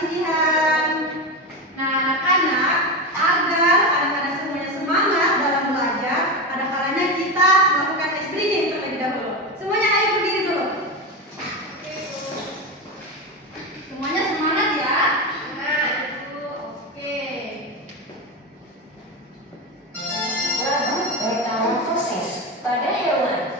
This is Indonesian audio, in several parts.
perselisihan. Nah, anak-anak, agar anak-anak semuanya semangat dalam belajar, ada kalanya kita melakukan ice breathing terlebih dahulu. Semuanya ayo berdiri dulu. Semuanya semangat ya. Oke. Lalu metamorfosis pada hewan.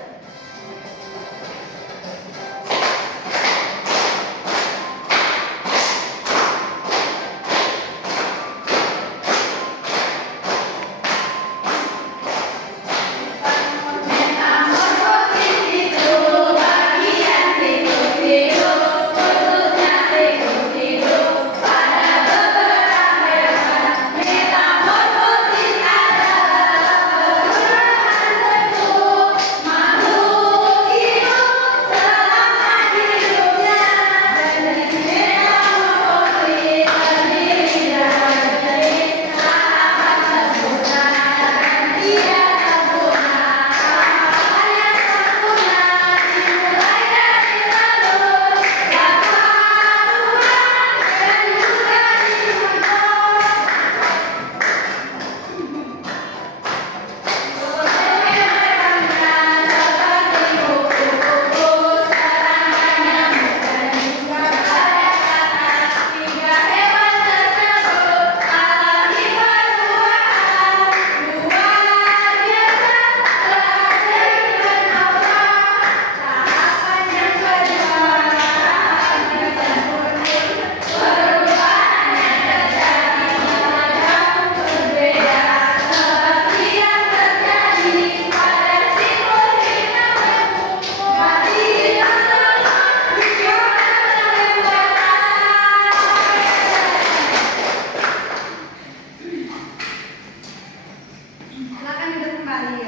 Silakan duduk kembali.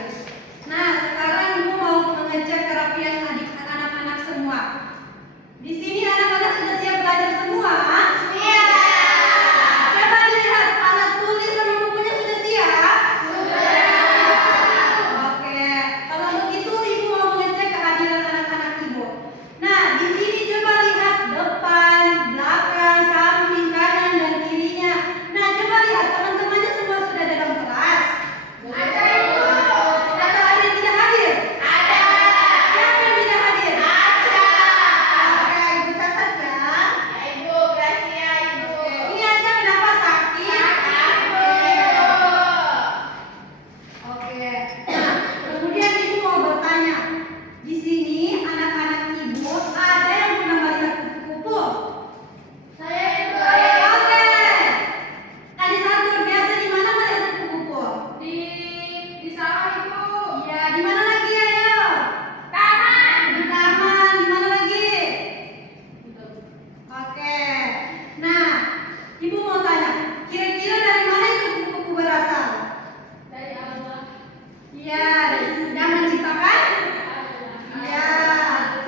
Nah, sekarang Ibu mau mengecek kerapian anak-anak semua. Di sini anak-anak sudah siap belajar semua? Iya. Coba dilihat alat tulis sama bukunya sudah siap? Sudah. Oke, kalau begitu Ibu mau mengecek kehadiran anak-anak Ibu. Nah, di sini coba lihat depan, belakang, samping, kanan dan kirinya. Nah, coba lihat teman-temannya semua sudah dalam kelas. Ada Ibu. Atau ada yang tidak hadir? Ada. Siapa yang tidak hadir? Ada. Oke, Ibu catat ya. Ya Ibu, Gracia Ibu. Oke, ini aja kenapa sakit? Ibu. Oke. Nah, kemudian Ibu mau bertanya. Di sini anak-anak Ibu ada yang pernah melihat kupu-kupu? Saya Ibu. Oke. Tadi saat luar biasa di mana melihat kupu-kupu? Di sawah Ibu. Iya, di mana lagi ayo? Taman. Di taman, di mana lagi? Oke. Nah, Ibu mau tanya, kira-kira dari mana itu kupu-kupu berasal? Dari Allah. Iya, yang menciptakan? Iya.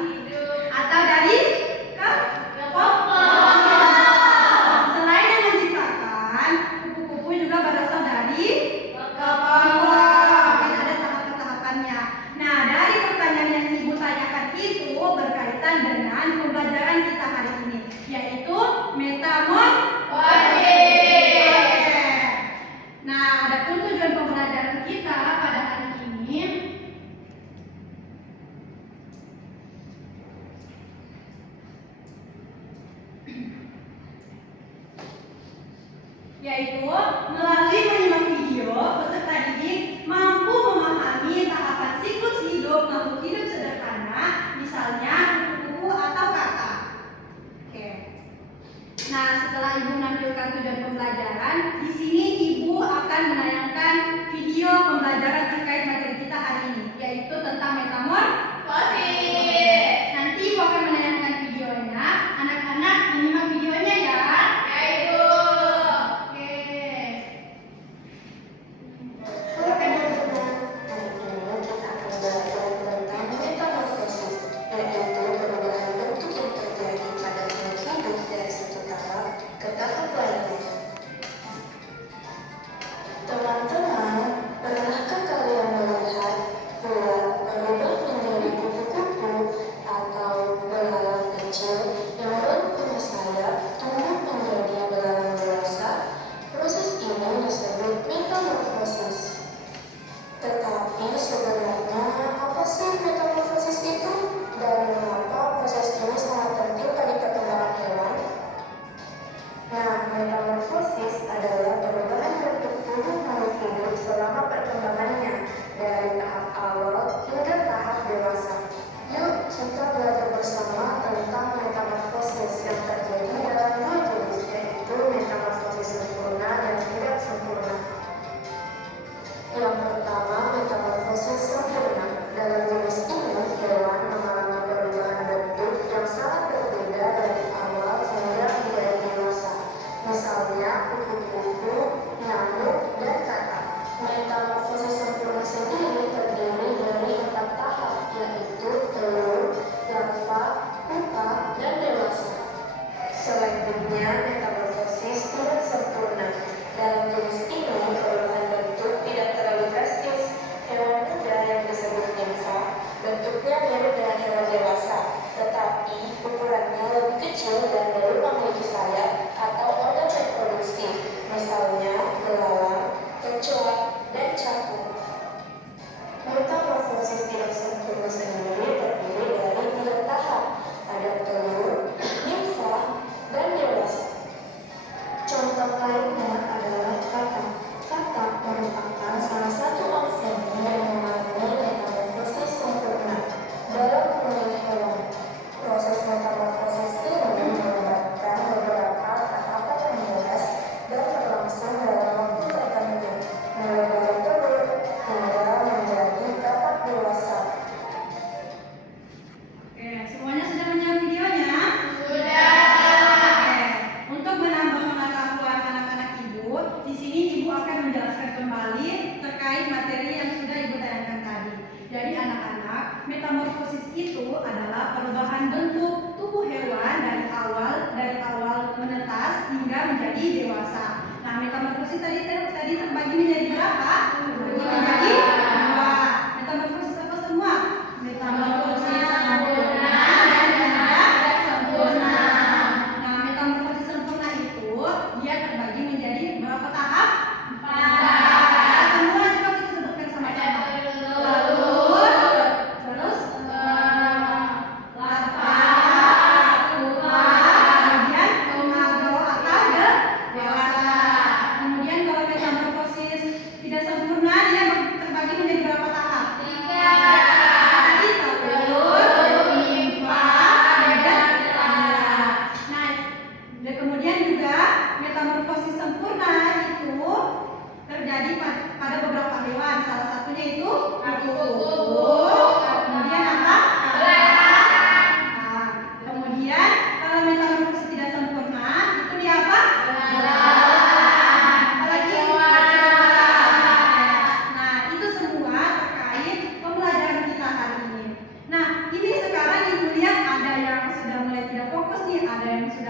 Hidup. Atau dari Kepompong. Selain yang menciptakan, kupu-kupu juga berasal dari kepompong. Ada tahap-tahapannya. Nah, dari pertanyaan yang Ibu tanyakan itu berkaitan dengan pembelajaran kita hari ini, yaitu metamorfosis. Oke. Nah, adapun tujuan pembelajaran kita pada hari ini yaitu melalui menyimak video, peserta didik mampu memahami tahapan siklus hidup makhluk hidup sederhana, misalnya kupu-kupu atau kata. Oke. Nah, setelah Ibu menampilkan tujuan pembelajaran, di sini Ibu akan menayangkan video pembelajaran terkait materi kita hari ini, yaitu tentang metamorfosis. Nanti Ibu akan menayangkan videonya. Anak-anak menyimak videonya ya. Ya Ibu. Oke. Halo teman-teman, hari ini kita akan belajar tentang metamorfosis, yaitu perubahan bentuk yang terjadi pada makhluk hidup dari satu tahap ke tahap lainnya. Teman-teman, pernahkah kalian melihat ular berubah menjadi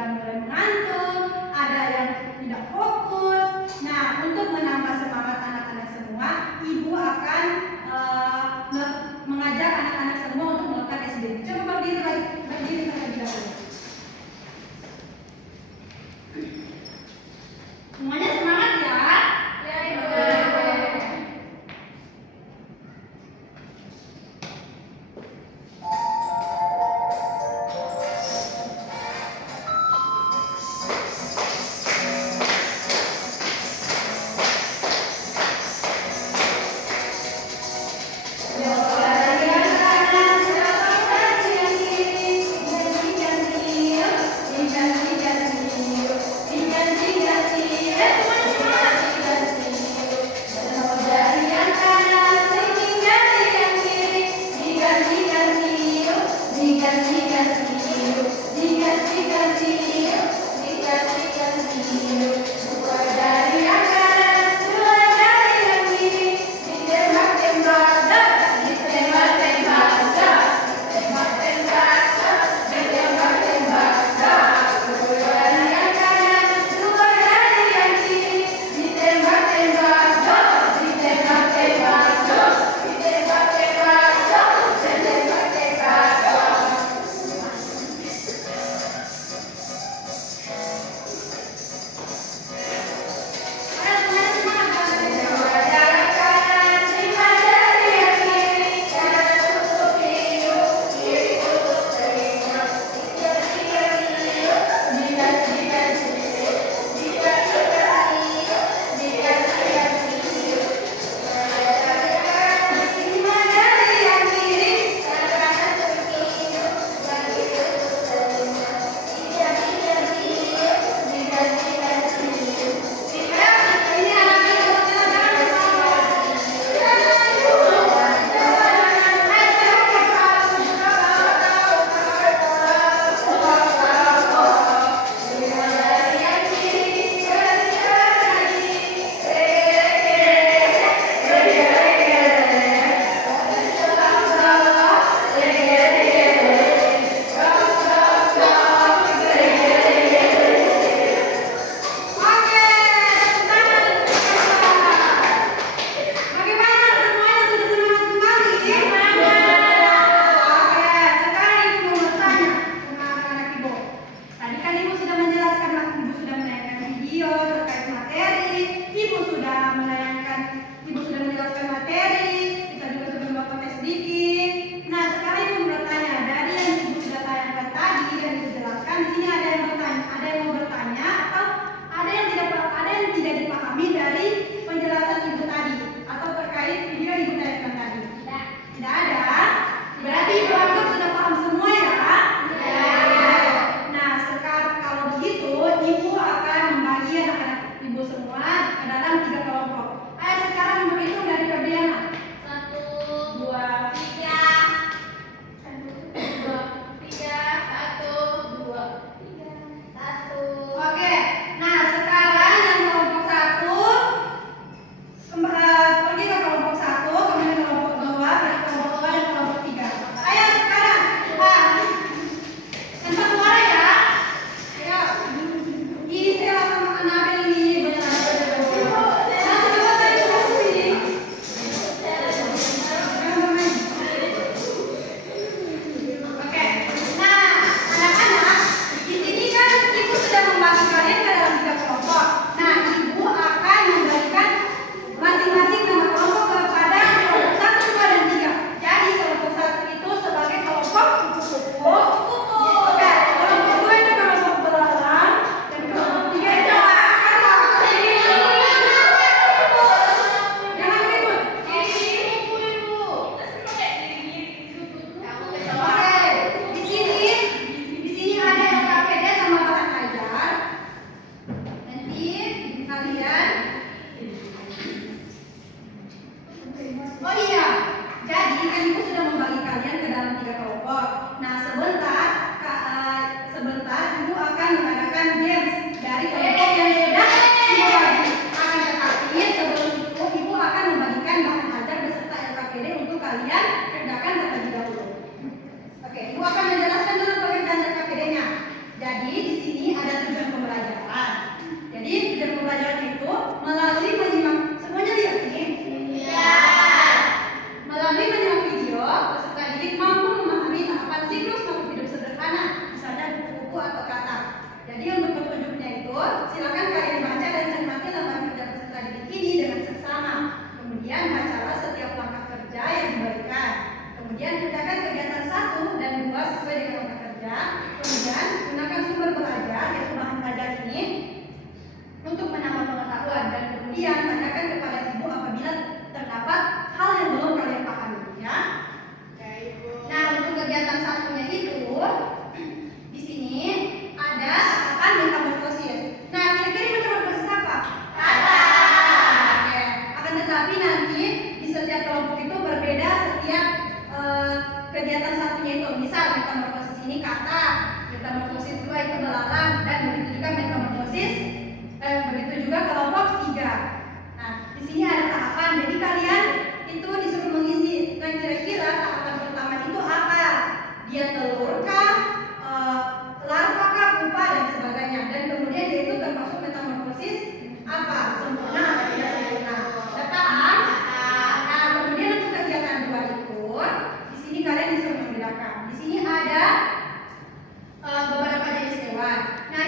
sudah mulai mengantuk, ada yang tidak fokus. Nah, untuk menambah semangat anak-anak semua, ibu akan mengajak anak-anak semua untuk melakukan SBB. Coba berdiri terlebih dahulu. Semuanya semangat ya. Ya, Ibu.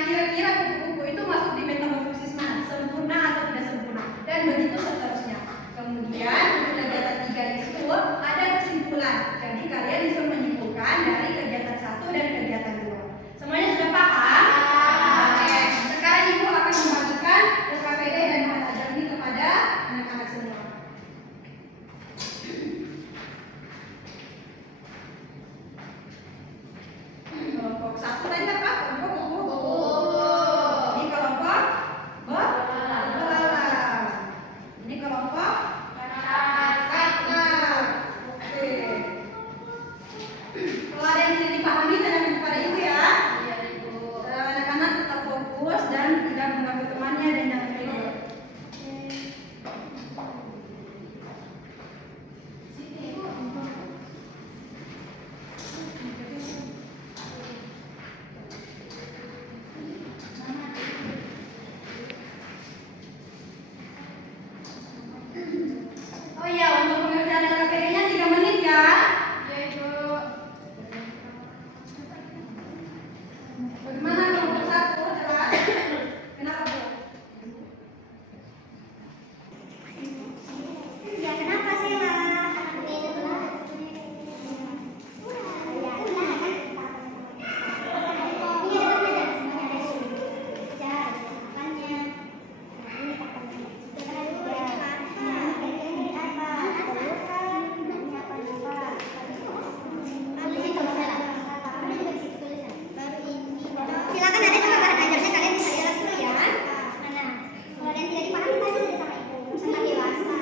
kira-kira kupu-kupu itu masuk di metamorfosis mana? Sempurna atau tidak sempurna? Dan begitu seterusnya. Kemudian untuk kegiatan 3 itu ada kesimpulan. Jadi kalian bisa menyimpulkan dari kegiatan 1 dan kegiatan 2. Semuanya sudah paham? Oke. Sekarang Ibu akan membagikan SKPD dan bahan ajar ini kepada anak-anak semua. Kelompok 1 tadi apa? Kelompok kupu-kupu. Ini kelompok belalang. Ini kelompok kakak. Oke. Kalau ada yang tidak dipahami tanyakan kepada Ibu ya. Anak-anak tetap fokus dan tidak mengganggu temannya dan jangan ribut. Oh iya, untuk pengerjaan LKPD-nya 3 menit ya. Bagaimana kelompok 1? Jelas? Kenapa, Bu? Ya kenapa sih lah? Silakan ada coba bahan ajarnya kalian bisa jelas dulu ya. Mana? Kalau ada yang tidak dipahami tanya dari sama ibu. Tentang dewasa.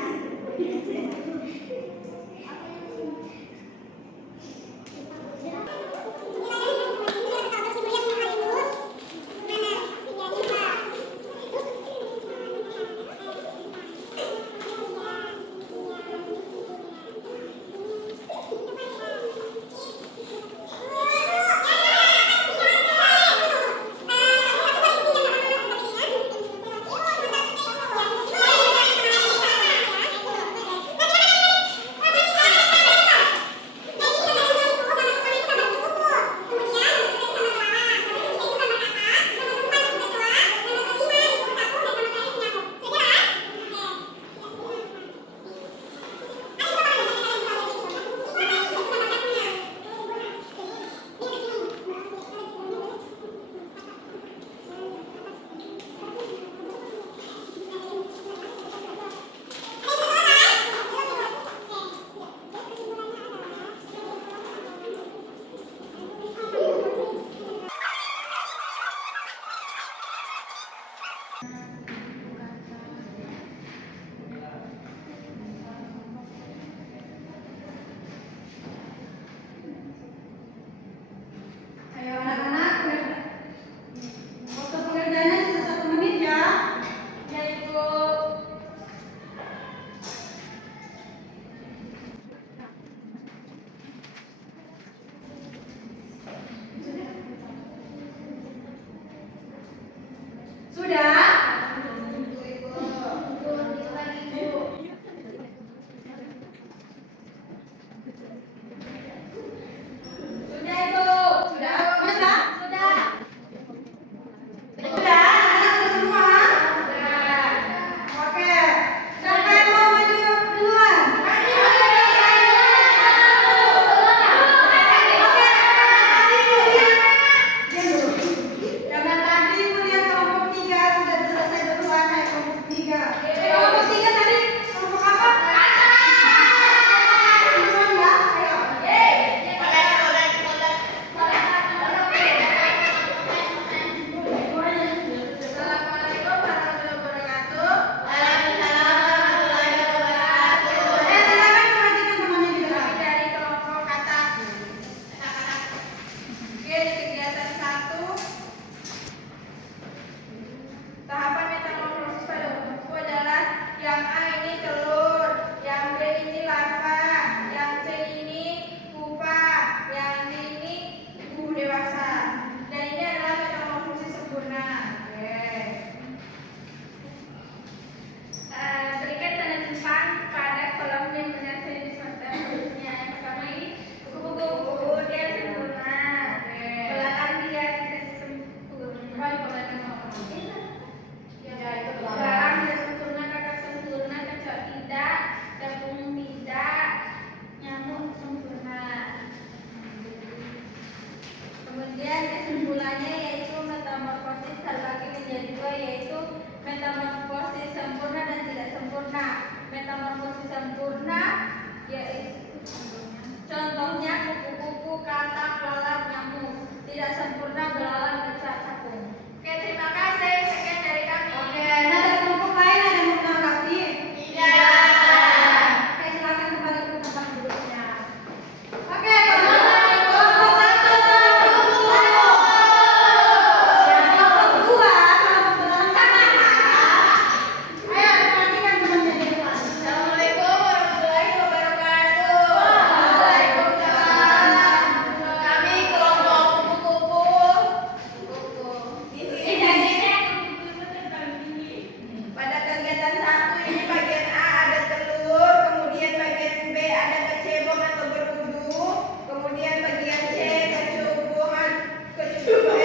Ayo anak-anak, waktu pengerjaannya sisa 1 menit ya. Ya, Ibu. Sudah? Sudah, Ibu. Sudah? Sudah? Sudah. Sudah? Anak-anak sudah semua? Oke. Siapa yang mau maju duluan? Karena tadi Ibu lihat kelompok 3 sudah kesimpulannya yaitu metamorfosis terbagi menjadi dua, yaitu metamorfosis sempurna dan tidak sempurna. Metamorfosis sempurna yaitu contohnya kupu-kupu, katak, lalat, nyamuk. Tidak sempurna belalang, kecap, capung. Oke, terima kasih. Sekian dari kami. Oke, nah ada kelompok lain ada yang mau menanggapi? Tidak. Oke, silakan kembali ke tempat duduknya. Oke, kelompok satu. Yang kelompok dua, kelompok belalang sama. Ayo, perhatikan temannya di depan. Assalamualaikum warahmatullahi wabarakatuh. Waalaikumsalam. Kami kelompok kupu-kupu. Di sini pada kegiatan satu ini bagian A ada telur, kemudian bagian B ada kecebong atau berudu, kemudian bagian C kecebong kecebong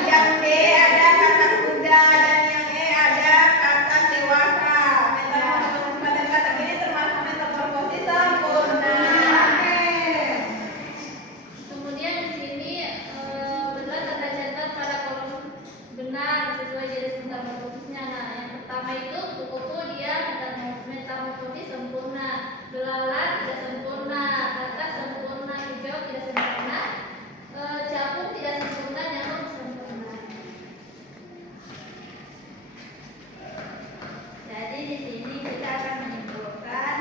yang D ada katak kuda dan yang E ada katak dewasa. Pada katak ini termasuk metamorfosis sempurna. Kemudian di sini benar tercatat pada kolom benar sesuai jenis metamorfosisnya. Nah, yang pertama itu kupu-kupu dia metamorfosis sempurna, belalang tidak sempurna, katak sempurna, hijau tidak sempurna, capung tidak sempurna, nyamuk sempurna. Jadi di sini kita akan menyimpulkan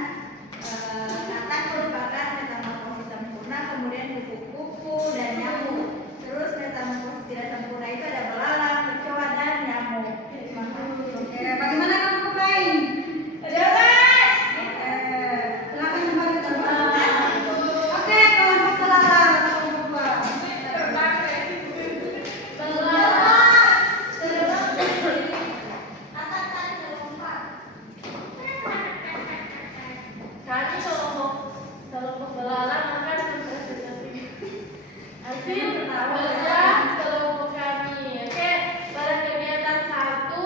katak merupakan metamorfosis sempurna, kemudian kupu-kupu dan nyamuk. Terus metamorfosis tidak sempurna itu ada belalang, kecoa dan nyamuk. Oke, bagaimana kelompok lain? Jelas. Silakan kembali ke tempat. Oke, kelompok belalang atau kelompok dua. Kami kelompok belalang akan mempresentasikan hasil kerja kelompok kami. Oke, pada kegiatan satu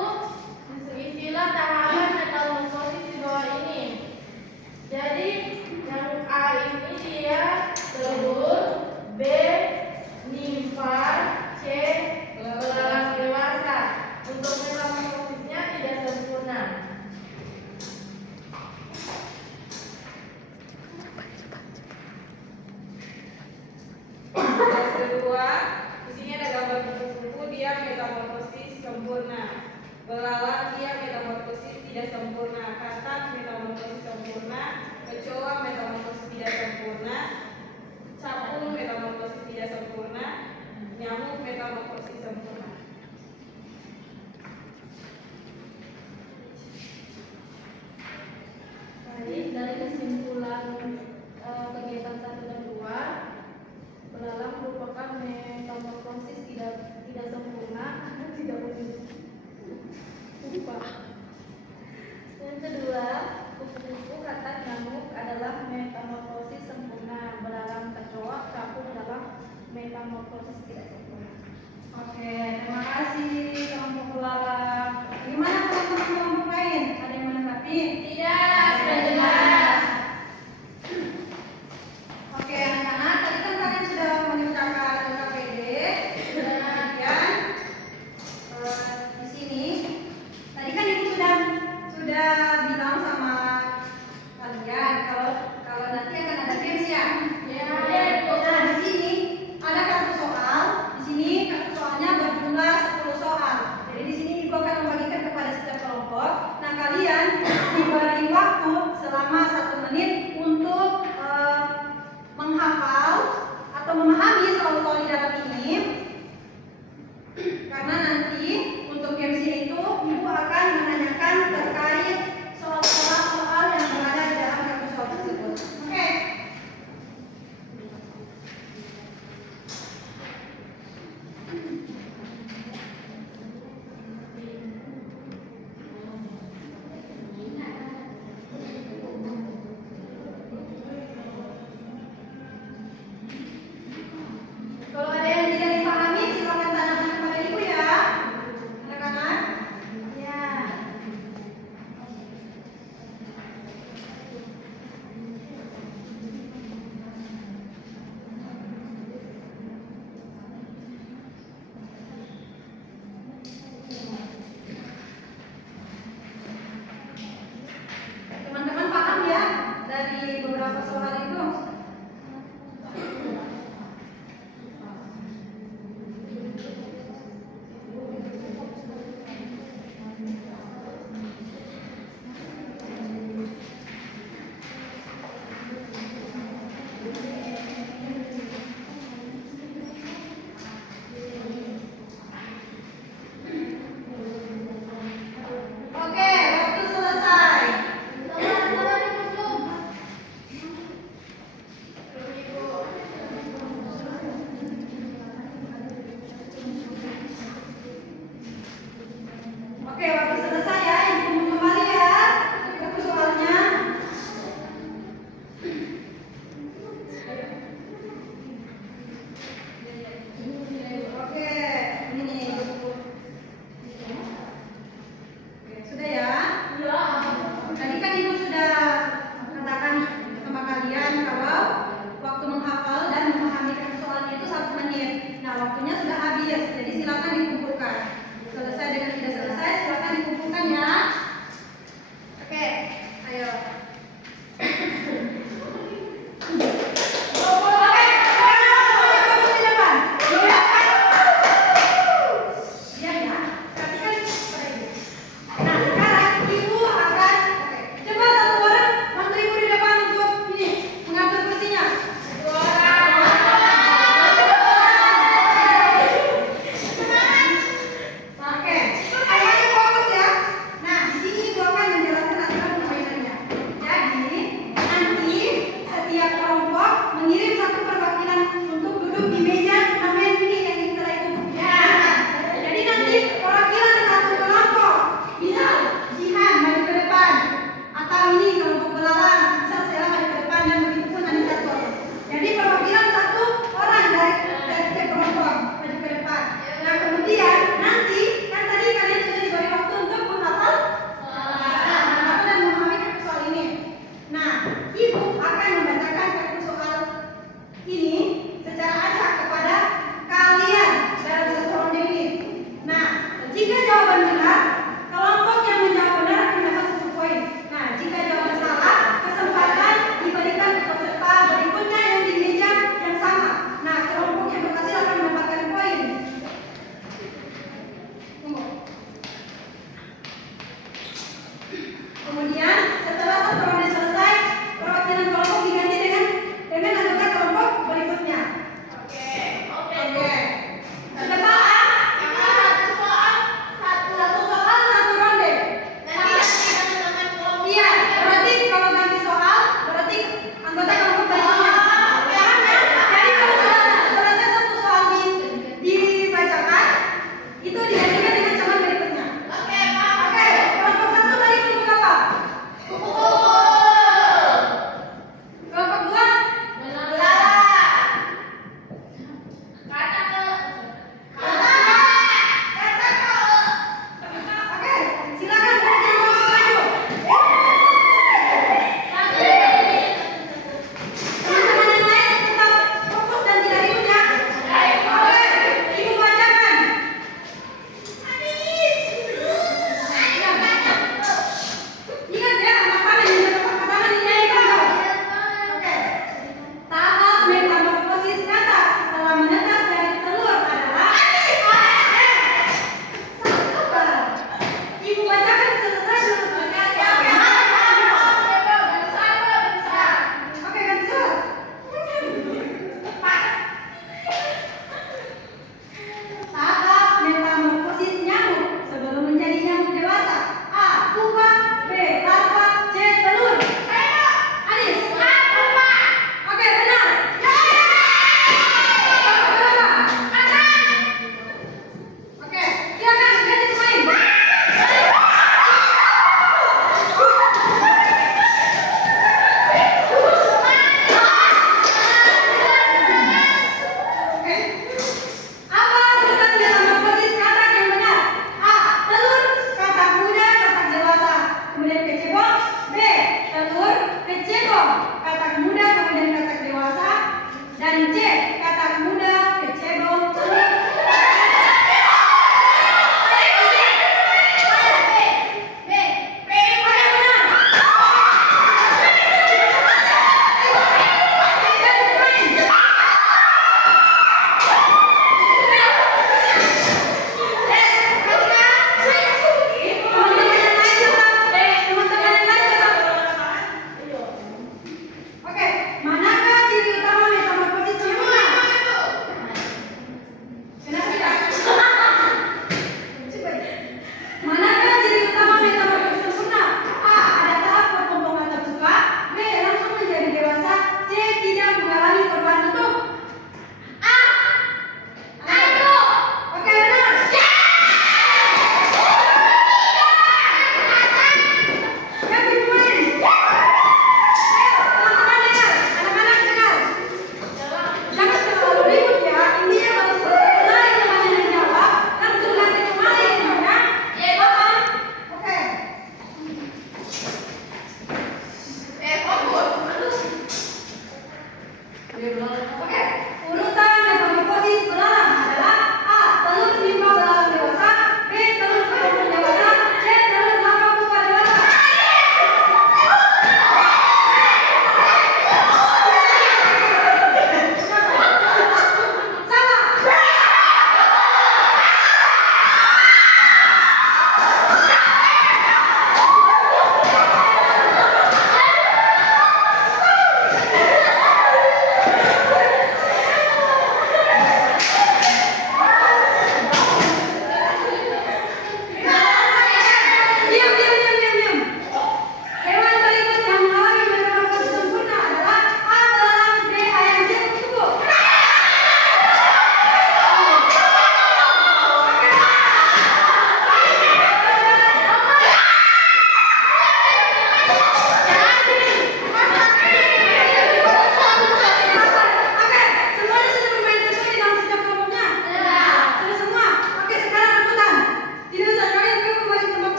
isilah tahapan metamorfosis di bawah ini. Jadi yang A ini dia telur, B nimfa, C belalang dewasa. Untuk metamorfosisnya tidak sempurna. Yang kedua, di sini ada gambar kupu-kupu, dia metamorfosis sempurna. Belalang dia metamorfosis tidak sempurna. Katak metamorfosis sempurna. Kecoa metamorfosis tidak sempurna. Capung metamorfosis tidak sempurna. Nyamuk metamorfosis sempurna. Baik, dari kesimpulan kegiatan 1 dan 2, belalang merupakan metamorfosis tidak sempurna karena tidak berubah. Yang kedua, kupu-kupu, katak, nyamuk adalah metamorfosis sempurna. Belalang, kecoa, capung adalah metamorfosis tidak sempurna. Oke, terima kasih kelompok belalang. Bagaimana kelompok lain? Ada yang menanggapi? Tidak, sudah jelas. Oke, anak-anak, tadi kan kalian sudah mengerjakan LKPD. Kemudian di sini, tadi kan ibu sudah bilang sama kalian kalau nanti akan ada games ya. Nah, di sini ada kartu soal. Di sini kartu soalnya berjumlah 10 soal. Jadi di sini ibu akan membagikan kepada setiap kelompok. Nah, kalian diberi waktu selama 1 menit untuk menghafal atau memahami soal-soal di dalam ini. Karena nanti untuk gamesnya itu ibu akan menanyakan terkait soal-soal yang berada di dalam kartu soal tersebut. Oke. Kalau ada yang tidak dipahami berapa soal itu? Oke, waktu selesai. Sabar, sabar ibu belum.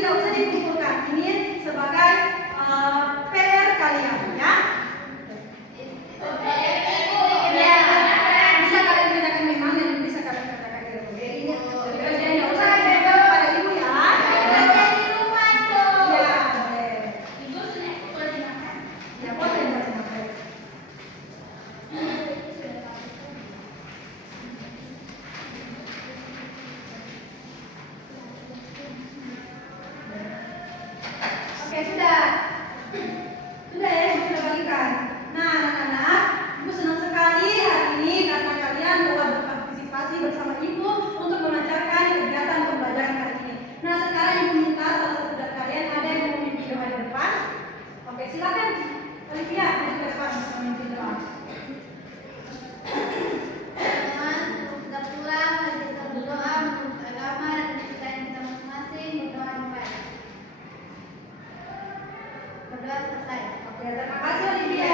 tidak usah dikumpulkan. Ini sebagai PR kalian ya. Bisa kalian kerjakan memang dan bisa kalian kerjakan di rumah. Jadi ini kerjaan yang usah ditempel kepada ibu ya. Di rumah tuh. Ya, boleh. Ibu sudah boleh dimakan. Ya, boleh boleh. Oke, sudah. Sudah ya, ibu sudah bagikan. Nah, anak-anak, ibu senang sekali hari ini karena kalian telah berpartisipasi bersama ibu untuk melancarkan kegiatan pembelajaran hari ini. Nah, sekarang ibu minta salah satu dari kalian ada yang mau memimpin doa di depan. Oke, silakan. Olivia, maju ke depan untuk memimpin doa. Teman-teman, sebelum kita pulang, mari kita berdoa menurut agama dan kepercayaan kita masing-masing. Berdoa mulai. Berdoa selesai. Oke, terima kasih Olivia.